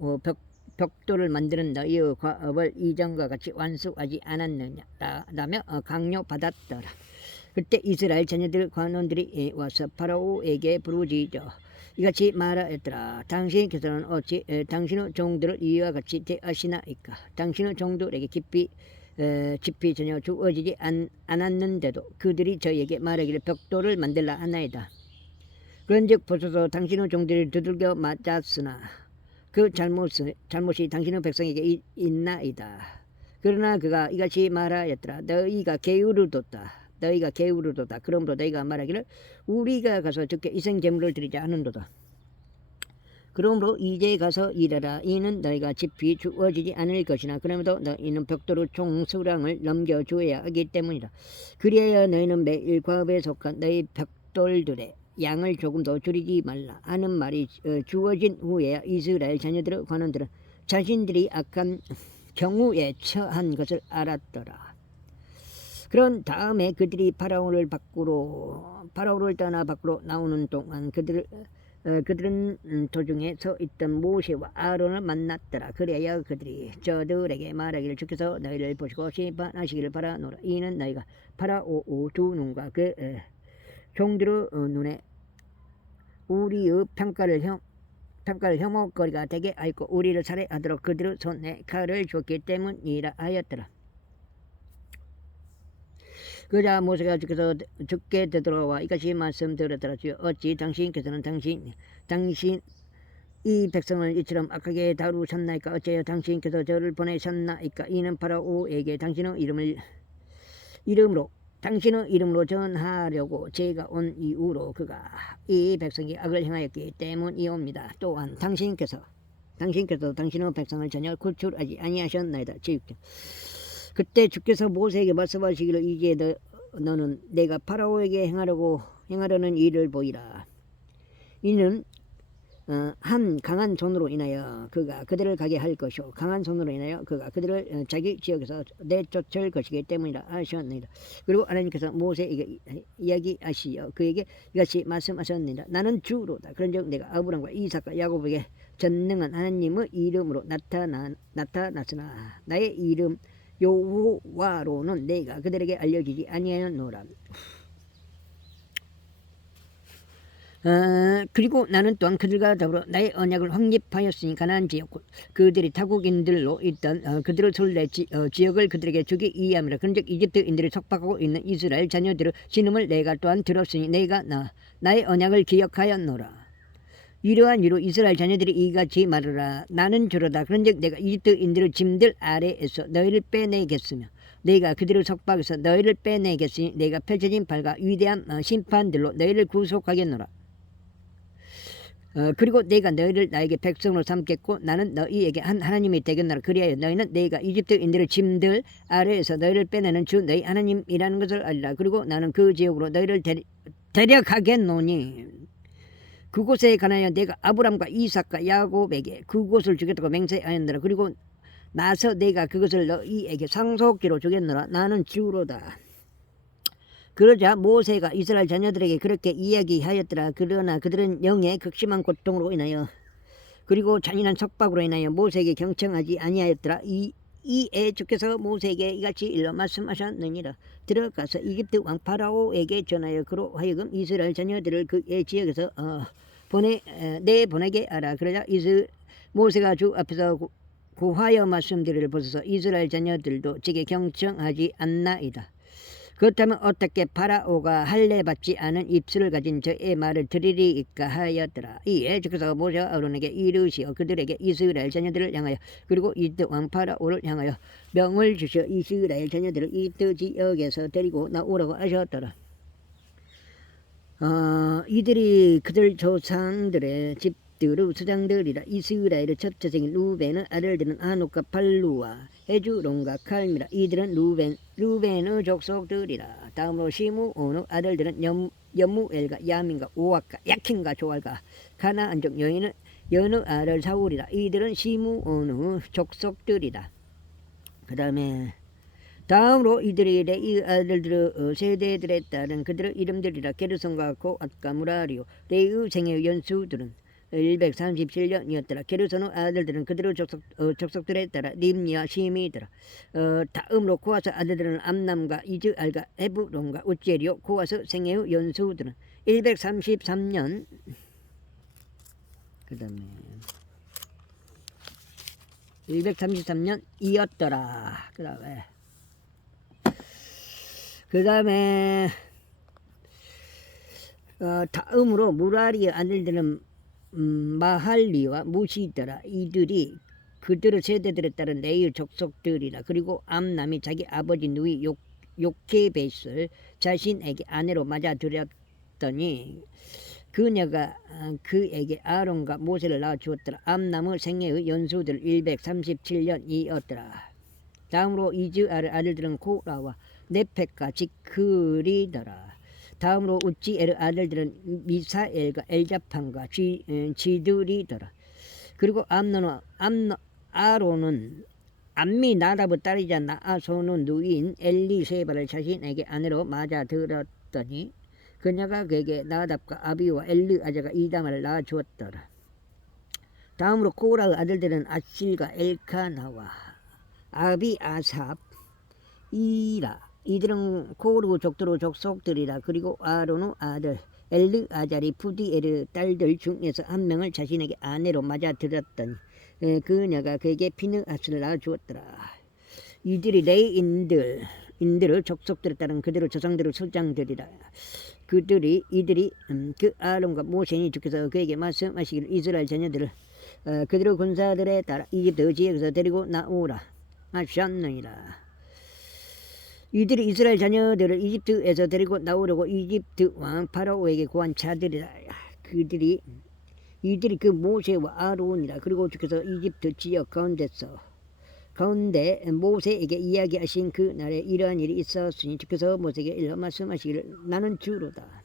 벽돌을 만드는 너희의 과업을 이전과 같이 완수하지 않았느냐라며 강요받았더라. 그때 이스라엘 자녀들 관원들이 와서 파라오에게 부르짖어 이같이 말하였더라. 당신께서는 어찌 당신의 종들을 이와 같이 대하시나이까. 당신의 종들에게 집이 전혀 주어지지 않았는데도 그들이 저에게 말하기를 벽돌을 만들라 하나이다. 그런즉 보소서 당신의 종들이 두들겨 맞았으나 그 잘못이 당신의 백성에게 있나이다. 그러나 그가 이같이 말하였더라. 너희가 게으르도다. 그러므로 너희가 말하기를 우리가 가서 주께 희생제물을 드리자 하는도다. 그러므로 이제 가서 일하라. 이는 너희가 집이 주어지지 않을 것이나 그러므로 너희는 벽돌의 총수량을 넘겨주어야 하기 때문이다. 그리하여 너희는 매일 과업에 속한 너희 벽돌들의 양을 조금 더 줄이지 말라 하는 말이 주어진 후에야 이스라엘 자녀들의 관원들은 자신들이 악한 경우에 처한 것을 알았더라. 그런 다음에 그들이 파라오를 떠나 밖으로 나오는 동안 그들은 도중에 서 있던 모세와 아론을 만났더라. 그래야 그들이 저들에게 말하기를 주께서 너희를 보시고 심판하시기를 바라노라. 이는 너희가 파라오 두 눈과 그 종들의 눈에 우리의 평가를 혐오거리가 되게 하였고 우리를 살해하도록 그들의 손에 칼을 줬기 때문이라 하였더라. 그자 모세가 주께 되돌아와 이같이 말씀드렸더라. 주여 어찌 당신께서는 당신 이 백성을 이처럼 악하게 다루셨나이까. 어찌하여 당신께서 저를 보내셨나이까. 이는 파라오에게 당신의 이름으로 전하려고 제가 온 이후로 그가 이 백성이 악을 행하였기 때문이옵니다. 또한 당신께서 당신의 백성을 전혀 구출하지 아니하셨나이다. 그때 주께서 모세에게 말씀하시기를 이제 너는 내가 파라오에게 행하려는 일을 보이라. 이는 한 강한 손으로 인하여 그가 그들을 가게 할 것이요 강한 손으로 인하여 그가 그들을 자기 지역에서 내쫓을 것이기 때문이라 하셨느니라. 그리고 하나님께서 모세에게 이야기하시어 그에게 이같이 말씀하셨느니라. 나는 주로다. 그런즉 내가 아브람과 이삭과 야곱에게 전능한 하나님의 이름으로 나타났으나 나의 이름 여호와로는 내가 그들에게 알려지지 아니하였노라. 그리고 나는 또한 그들과 더불어 나의 언약을 확립하였으니 가나안 지역 그들이 타국인들로 있던 그들의 술래 지역을 그들에게 주기 이함이라. 그런즉 이집트인들이 속박하고 있는 이스라엘 자녀들의 신음을 내가 또한 들었으니 내가 나의 언약을 기억하였노라. 이러한 이로 이스라엘 자녀들이 이같이 말하라. 나는 주로다. 그런즉 내가 이집트인들의 짐들 아래에서 너희를 빼내겠으며 내가 그들의 속박에서 너희를 빼내겠으니 내가 펼쳐진 팔과 위대한 심판들로 너희를 구속하겠노라. 그리고 내가 너희를 나에게 백성으로 삼겠고 나는 너희에게 한 하나님이 되겠노라. 그리하여 너희는 내가 이집트인들의 짐들 아래에서 너희를 빼내는 주 너희 하나님이라는 것을 알리라. 그리고 나는 그 지역으로 너희를 데려가겠노니 그곳에 관하여 내가 아브람과 이삭과 야곱에게 그곳을 주겠다고 맹세하였노라. 그리고 나서 내가 그것을 너희에게 상속기로 주겠노라. 나는 주로다. 그러자 모세가 이스라엘 자녀들에게 그렇게 이야기하였더라. 그러나 그들은 영의 극심한 고통으로 인하여 그리고 잔인한 속박으로 인하여 모세에게 경청하지 아니하였더라. 이에 주께서 모세에게 이같이 일러 말씀하셨느니라. 들어가서 이집트 왕 파라오에게 전하여 그로 하여금 이스라엘 자녀들을 그의 지역에서 내보내게 하라. 그러자 모세가 주 앞에서 구하여 말씀드리를 보소서. 이스라엘 자녀들도 제게 경청하지 않나이다. 그렇다면 어떻게 파라오가 할례받지 않은 입술을 가진 저의 말을 들으리이까 하였더라. 이에 주께서 모세와 아론에게 이르시어 그들에게 이스라엘 자녀들을 향하여 그리고 이집트 왕 파라오를 향하여 명을 주시어 이스라엘 자녀들을 이집트 지역에서 데리고 나오라고 하셨더라. 이들이 그들 조상들의 집들의 수장들이라. 이스라엘의 첫 자생인 루벤의 아들들은 아녹과 발루와 헤주론과 칼미라. 이들은 루벤의 족속들이라. 다음으로 시므온의 아들들은 여무엘과 야민과 오악과 야킨과 조알과 가나안족 여인의 아들 사울이라. 이들은 시므온의 족속들이다. 그 다음으로 이들이 레위 아들들의 세대들에 따른 그들의 이름들이라. 게르손과 고앗과 무라리오. 레위 생애의 연수들은 137년이었더라. 게르손의 아들들은 그들의 족속들에 따라 림니와 시미더라. 다음으로 고아스 아들들은 암남과 이즈알과 헤브론과 우제리오. 고아스 생애의 연수들은 133년. 그 다음에 133년이었더라. 그 다음에 다음으로 무라리의 아들들은 마할리와 무시더라. 이들이 그들의 세대들에 따른 레위 족속들이라. 그리고 암남이 자기 아버지 누이 요케벳을 자신에게 아내로 맞아들였더니 그녀가 그에게 아론과 모세를 낳아주었더라. 암남의 생애의 연수들 137년이었더라. 다음으로 이즈알의 아들들은 코라와 네펙과 지크리더라. 다음으로 우찌엘의 아들들은 미사엘과 엘자판과 지드리더라. 그리고 아론은 암미나답의 딸이자 나아손의 누이인 엘리세바를 자신에게 아내로 맞아들었더니 그녀가 그에게 나답과 아비와 엘르아자가 이담을 낳아주었더라. 다음으로 코라의 아들들은 아실과 엘카나와 아비아삽 이라. 이들은 코르 족들의 족속들이라. 그리고 아론의 아들 엘르아잘이 푸디엘의 딸들 중에서 한 명을 자신에게 아내로 맞아들었더니 그녀가 그에게 피느하스를 낳아주었더라. 이들이 레위인들의 족속들에 따른 그들의 조상들의 수장들이라. 이들이 그 아론과 모세니 주께서 그에게 말씀하시기를 이스라엘 자녀들을 그들의 군사들에 따라 이집트 지역에서 데리고 나오라 하셨느니라. 이들이 이스라엘 자녀들을 이집트에서 데리고 나오려고 이집트 왕 파라오에게 구한 자들이라. 이들이 그 모세와 아론이라. 그리고 주께서 이집트 지역 가운데 모세에게 이야기하신 그 날에 이러한 일이 있었으니 주께서 모세에게 일러 말씀하시기를 나는 주로다.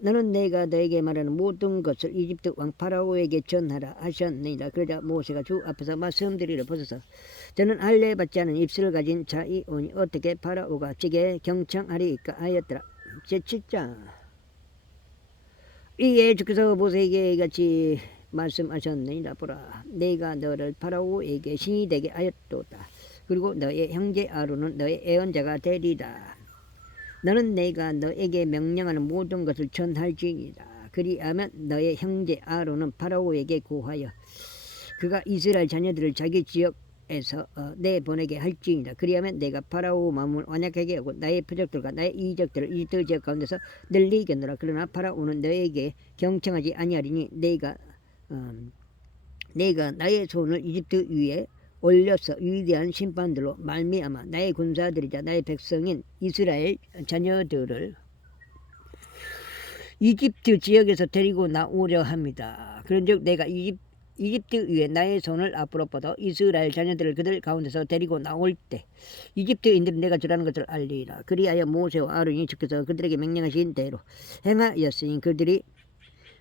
너는 내가 너에게 말하는 모든 것을 이집트 왕 파라오에게 전하라 하셨느니라. 그러자 모세가 주 앞에서 말씀드리려 보소서. 저는 할례 받지 않은 입술을 가진 자이오니 어떻게 파라오가 제게 경청하리이까 하였더라. 제7장. 이에 주께서 모세에게 같이 말씀하셨느니라. 보라, 내가 너를 파라오에게 신이 되게 하였도다. 그리고 너의 형제 아론은 너의 애언자가 되리라. 너는 내가 너에게 명령하는 모든 것을 전할지니라. 그리하면 너의 형제 아론은 파라오에게 구하여 그가 이스라엘 자녀들을 자기 지역에서 내보내게 할지니라. 그리하면 내가 파라오 마음을 완약하게 하고 나의 표적들과 나의 이적들을 이집트 지역 가운데서 늘리겠노라. 그러나 파라오는 너에게 경청하지 아니하리니 내가 나의 손을 이집트 위에 올려서 위대한 심판들로 말미암아 나의 군사들이자 나의 백성인 이스라엘 자녀들을 이집트 지역에서 데리고 나오려 합니다. 그런즉 내가 이집트 위에 나의 손을 앞으로 뻗어 이스라엘 자녀들을 그들 가운데서 데리고 나올 때 이집트인들은 내가 주라는 것을 알리라. 그리하여 모세와 아론이 주께서 그들에게 명령하신 대로 행하였으니 그들이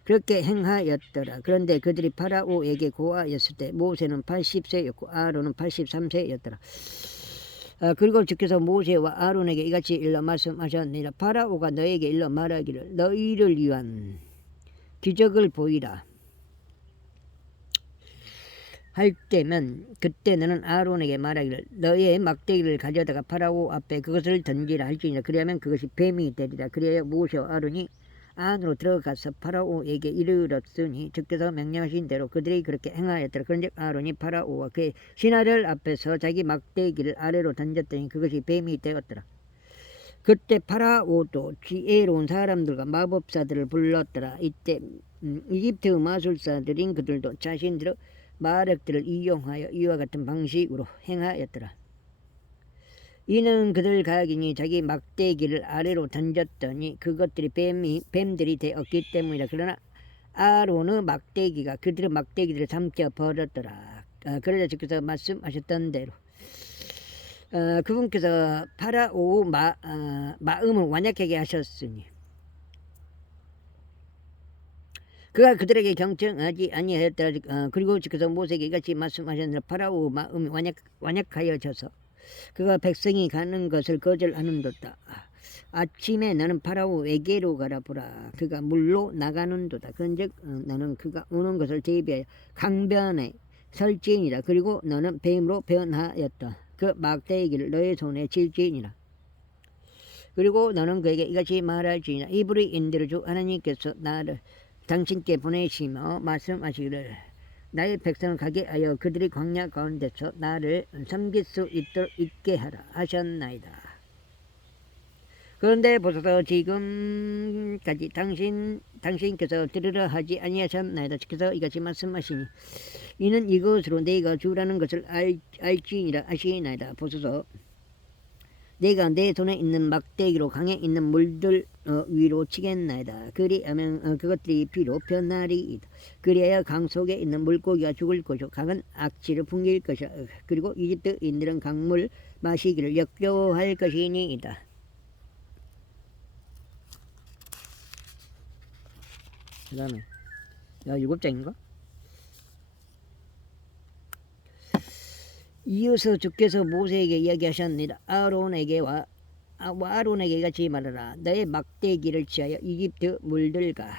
그렇게 행하였더라. 그런데 그들이 파라오에게 고하였을 때 모세는 80세였고 아론은 83세였더라. 그리고 주께서 모세와 아론에게 이같이 일러 말씀하셨느니라. 파라오가 너에게 일러 말하기를 너희를 위한 기적을 보이라 할 때면 그때 너는 아론에게 말하기를 너의 막대기를 가져다가 파라오 앞에 그것을 던지라 할지니라. 그리하면 그것이 뱀이 되리라. 그리하여 모세와 아론이 안으로 들어가서 파라오에게 이르렀으니 주께서 명령하신 대로 그들이 그렇게 행하였더라. 그런즉 아론이 파라오와 그의 신하들 앞에서 자기 막대기를 아래로 던졌더니 그것이 뱀이 되었더라. 그때 파라오도 지혜로운 사람들과 마법사들을 불렀더라. 이때 이집트 마술사들인 그들도 자신들의 마력들을 이용하여 이와 같은 방식으로 행하였더라. 이는 그들 각인이 자기 막대기를 아래로 던졌더니 그것들이 뱀들이 되었기 때문이라. 그러나 아론의 막대기가 그들의 막대기들을 삼켜 버렸더라. 그러자 주께서 말씀하셨던 대로 그분께서 파라오 마음을 완약하게 하셨으니 그가 그들에게 경청하지 아니하였더라. 그리고 주께서 모세에게 이같이 말씀하셨느니라. 파라오 마음이 완약하여져서 그가 백성이 가는 것을 거절하는도다. 아침에 나는 파라오에게로 가라 보라. 그가 물로 나가는도다. 그런즉 나는 그가 오는 것을 대비하여 강변에 설지니라. 그리고 너는 뱀으로 변하였다. 그 막대기를 너의 손에 칠지니라. 그리고 너는 그에게 이같이 말할지니라. 이브리인들을 주 하나님께서 나를 당신께 보내시며 말씀하시기를 나의 백성을 가게 하여 그들이 광야 가운데서 나를 섬길 수 있게 하라 하셨나이다. 그런데 보소서 지금까지 당신께서 들으라 하지 아니하셨나이다. 주께서 이같이 말씀하시니 이는 이것으로 내가 주라는 것을 알지니라 하시나이다. 보소서 내가 내 손에 있는 막대기로 강에 있는 물들 위로 치겠나이다. 그리하면 그것들이 피로 변하리이다. 그리하여 강 속에 있는 물고기가 죽을 것이요 강은 악취를 풍길 것이야. 그리고 이집트인들은 강물 마시기를 역겨워할 것이니이다. 그 다음에 7장인가? 이어서 주께서 모세에게 이야기하셨느니라. 아론에게 같이 말하라. 너의 막대기를 취하여 이집트 물들과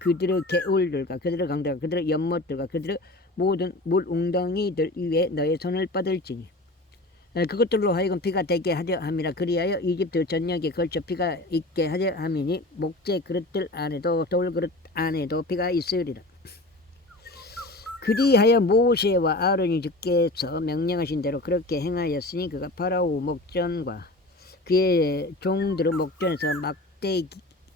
그들의 개울들과 그들의 강들과 그들의 연못들과 그들의 모든 물 웅덩이들 위에 너의 손을 뻗을지니 그것들로 하여금 피가 되게 하려 함이라. 그리하여 이집트 전역에 걸쳐 피가 있게 하려 함이니 목재 그릇들 안에도 돌그릇 안에도 피가 있으리라. 그리하여 모세와 아론이 주께서 명령하신 대로 그렇게 행하였으니 그가 파라오 목전과 그의 종들의 목전에서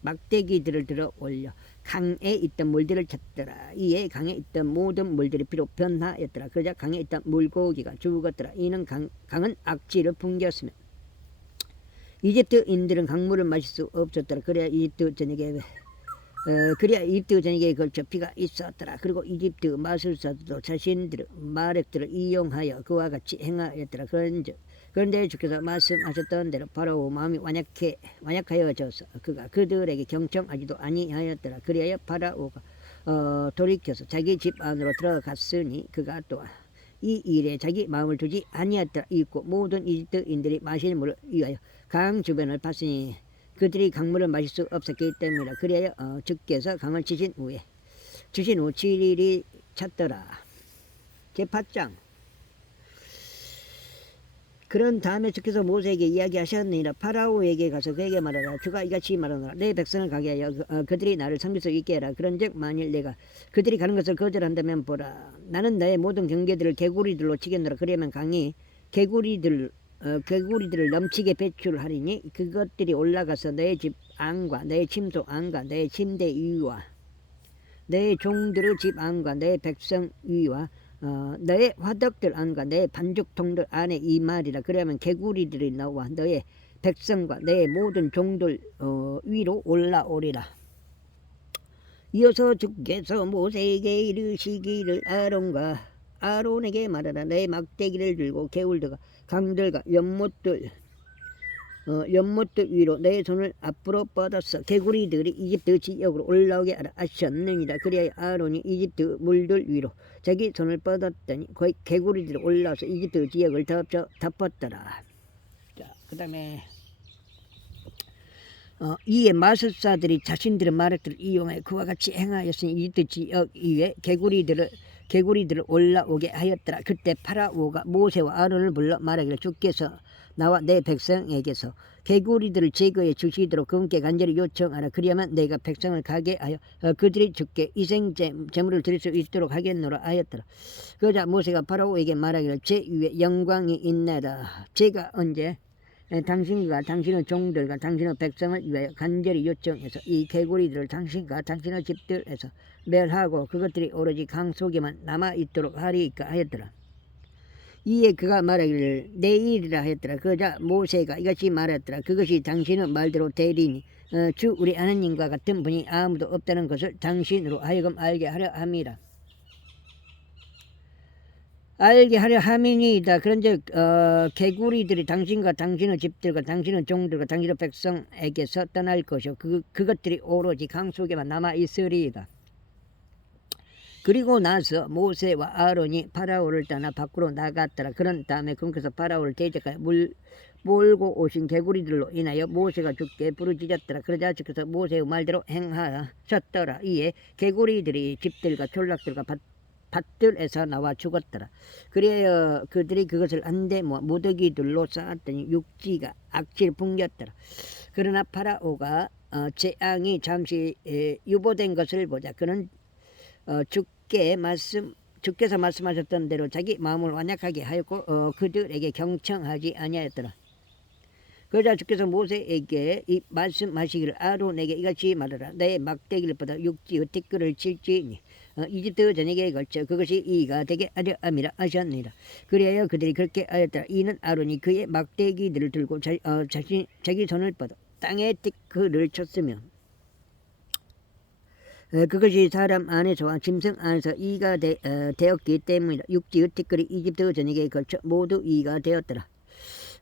막대기들을 들어 올려 강에 있던 물들을 쳤더라. 이에 강에 있던 모든 물들이 피로 변하였더라. 그러자 강에 있던 물고기가 죽었더라. 이는 강은 악취를 풍겼으며 이집트인들은 강물을 마실 수 없었더라. 그래야 이집트 전역에 걸쳐 피가 있었더라. 그리고 이집트 마술사들도 자신들의 마력들을 이용하여 그와 같이 행하였더라. 그런데 주께서 말씀하셨던 대로 파라오 마음이 완약하여져서 그가 그들에게 경청하지도 아니하였더라. 그리하여 파라오가 돌이켜서 자기 집 안으로 들어갔으니 그가 또한 이 일에 자기 마음을 두지 아니하였더라. 이윽고 모든 이집트인들이 마실 물을 위하여 강 주변을 봤으니 그들이 강물을 마실 수 없었기 때문이라. 그리하여 주께서 강을 주신 후 7일이 찼더라. 제8장. 그런 다음에 주께서 모세에게 이야기하셨느니라. 파라오에게 가서 그에게 말하라. 주가 이같이 말하노라. 내 백성을 가게 하여 그들이 나를 섬길 수 있게 해라. 그런즉 만일 내가 그들이 가는 것을 거절한다면 보라. 나는 나의 모든 경계들을 개구리들로 치겠노라. 그러면 강이 개구리들을 넘치게 배출하리니 그것들이 올라가서 너의 집 안과 너의 침소 안과 너의 침대 위와 너의 종들의 집 안과 너의 백성 위와 너의 화덕들 안과 너의 반죽통들 안에 임하리라. 그러면 개구리들이 나와 너의 백성과 너의 모든 종들 위로 올라오리라. 이어서 주께서 모세에게 이르시기를 아론에게 말하라. 내 막대기를 들고 개울들과 강들과 연못들 위로 내 손을 앞으로 뻗었어. 개구리들이 이집트 지역으로 올라오게 하라 하셨느니라. 그리하여 아론이 이집트 물들 위로 자기 손을 뻗었더니 거의 개구리들이 올라와서 이집트 지역을 덮었더라. 자, 그 다음에 이에 마술사들이 자신들의 마력들을 이용하여 그와 같이 행하였으니 이집트 지역 위에 개구리들을 올라오게 하였더라. 그때 파라오가 모세와 아론을 불러 말하기를 주께서 나와 내 백성에게서 개구리들을 제거해 주시도록 그분께 간절히 요청하라. 그리하면 내가 백성을 가게 하여 그들이 주께 희생제물을 드릴 수 있도록 하겠노라 하였더라. 그러자 모세가 파라오에게 말하기를 제 위에 영광이 있나이다. 제가 언제 당신과 당신의 종들과 당신의 백성을 위하여 간절히 요청해서 이 개구리들을 당신과 당신의 집들에서 멸하고 그것들이 오로지 강 속에만 남아있도록 하리이까 하였더라. 이에 그가 말하기를 내일이라 하였더라. 그러자 모세가 이같이 말했더라. 그것이 당신의 말대로 되리니 주 우리 하나님과 같은 분이 아무도 없다는 것을 당신으로 하여금 알게 하려 함이라. 알게 하려 함이니이다. 그런즉 개구리들이 당신과 당신의 집들과 당신의 종들과 당신의 백성에게서 떠날 것이요 그것들이 오로지 강 속에만 남아 있으리이다. 그리고 나서 모세와 아론이 파라오를 떠나 밖으로 나갔더라. 그런 다음에 그분께서 파라오를 대적하여 몰고 오신 개구리들로 인하여 모세가 죽게 부르짖었더라. 그러자 주께서 모세의 말대로 행하셨더라. 이에 개구리들이 집들과 졸락들과 밭들에서 나와 죽었더라. 그래야 그들이 그것을 한데 무더기들로 쌓았더니 육지가 악질 풍겼더라. 그러나 파라오가 재앙이 잠시 유보된 것을 보자 그는 주께서 말씀하셨던 대로 자기 마음을 완약하게 하였고 그들에게 경청하지 아니하였더라. 그러자 주께서 모세에게 이 말씀하시기를 아론에게 이같이 말하라. 내 막대기를 뻗어 육지의 티끌을 칠지니 이집트 전역에 걸쳐 그것이 이가 되게 하려 함이라 하셨느니라. 그리하여 그들이 그렇게 하였더라. 이는 아론이 그의 막대기들을 들고 자기 손을 뻗어 땅에 티끌을 쳤으며 그것이 사람 안에서와 짐승 안에서 이가 되었기 때문이다. 육지의 티끌이 이집트 전역에 걸쳐 모두 이가 되었더라.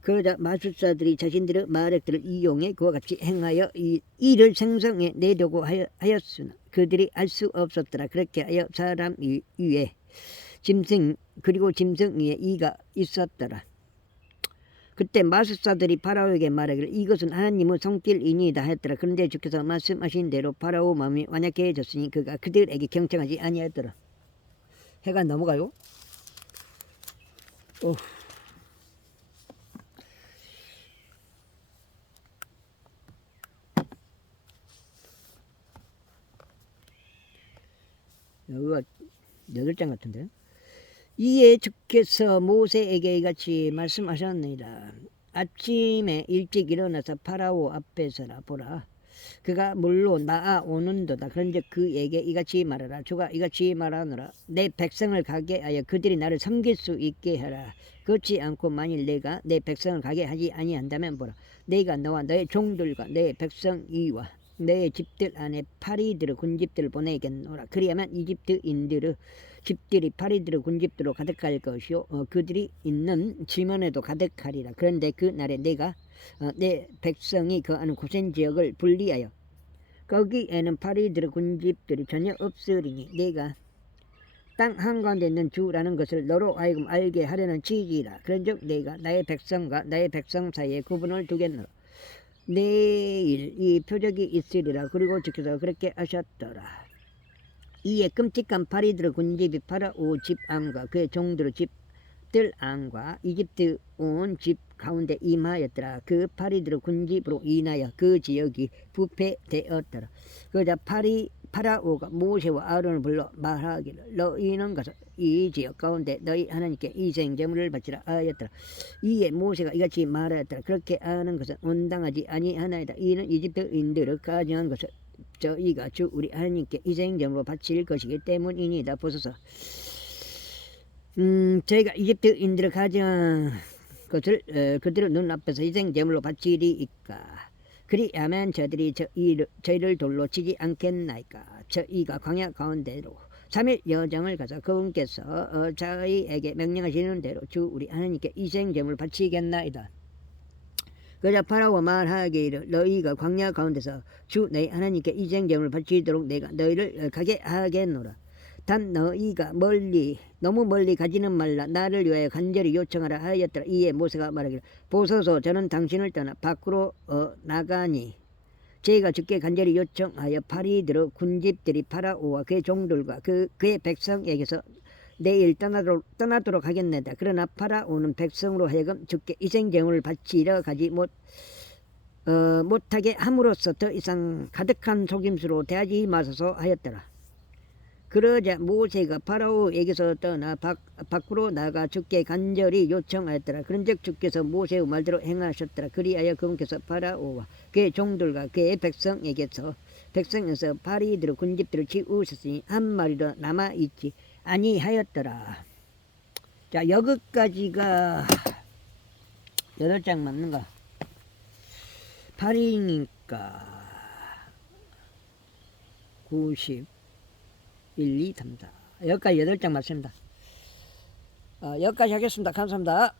그러자 마술사들이 자신들의 마력들을 이용해 그와 같이 행하여 이를 생성해 내려고 하였으나 그들이 알 수 없었더라. 그렇게 하여 사람 위에 짐승 위에 이가 있었더라. 그때 마술사들이 파라오에게 말하기를 이것은 하나님의 손길이니이다 했더라. 그런데 주께서 말씀하신 대로 파라오 마음이 완약해졌으니 그가 그들에게 경청하지 아니하였더라. 해가 넘어가요. 여기가 8장 같은데. 이에 주께서 모세에게 이같이 말씀하셨느니라. 아침에 일찍 일어나서 파라오 앞에 서라. 보라 그가 물로 나아오는도다. 그런즉 그에게 이같이 말하라. 주가 이같이 말하노라. 내 백성을 가게 하여 그들이 나를 섬길 수 있게 하라. 그렇지 않고 만일 내가 내 백성을 가게 하지 아니한다면 보라 내가 너와 너의 종들과 내 백성 이와 내 집들 안에 파리들의 군집들을 보내겠노라. 그리하면 이집트인들의 집들이 파리들의 군집들로 가득할 것이요 그들이 있는 지면에도 가득하리라. 그런데 그 날에 내가 내 백성이 거하는 고센 지역을 분리하여 거기에는 파리들의 군집들이 전혀 없으리니 내가 땅 한가운데 있는 주라는 것을 너로 하여금 알게 하려는 취지라. 그런즉 내가 나의 백성과 나의 백성 사이에 구분을 두겠노라. 내일 이 표적이 있으리라. 그리고 주께서 그렇게 하셨더라. 이에 끔찍한 파리들의 군집이 파라오 집 안과 그의 종들의 집들 안과 이집트 온 집 가운데 임하였더라. 그 파리들의 군집으로 인하여 그 지역이 부패되었더라. 그러자 파라오가 모세와 아론을 불러 말하기를 너희는 가서 이 지역 가운데 너희 하나님께 희생제물을 바치라 하였더라. 이에 모세가 이같이 말하였더라. 그렇게 하는 것은 온당하지 아니하나이다. 이는 이집트인들을 가정한 것을 저희가 주 우리 하나님께 희생제물로 바칠 것이기 때문이니다. 보소서. 저희가 이집트인들을 가정한 것을 그들의 눈앞에서 희생제물로 바치리이까. 그리하면 저희를 돌로 치지 않겠나이까. 저희가 광야 가운데로 3일 여정을 가서 그분께서 저희에게 명령하시는 대로 주 우리 하나님께 희생제물을 바치겠나이다. 그러자 파라오가 말하기를 너희가 광야 가운데서 주 너희 하나님께 희생제물을 바치도록 내가 너희를 가게 하겠노라. 단 너희가 너무 멀리 가지는 말라. 나를 위하여 간절히 요청하라 하였더라. 이에 모세가 말하기를 보소서 저는 당신을 떠나 밖으로 나가니 저희가 주께 간절히 요청하여 팔이 들어 군집들이 파라오와 그의 종들과 그의 백성에게서 내일 떠나도록 하겠나이다. 그러나 파라오는 백성으로 하여금 주께 희생제물을 바치러 가지 못하게 함으로써 더 이상 가득한 속임수로 대하지 마소서 하였더라. 그러자 모세가 파라오에게서 떠나 밖으로 나가 주께 간절히 요청하였더라. 그런즉 주께서 모세의 말대로 행하셨더라. 그리하여 그분께서 파라오와 그의 종들과 그의 백성에서 팔이 들어 군집들을 치우셨으니 한 마리도 남아있지 아니하였더라. 자, 여기까지가 8장 맞는가? 8이니까 90 1, 2, 3, 4 여기까지 8장 맞습니다. 여기까지 하겠습니다. 감사합니다.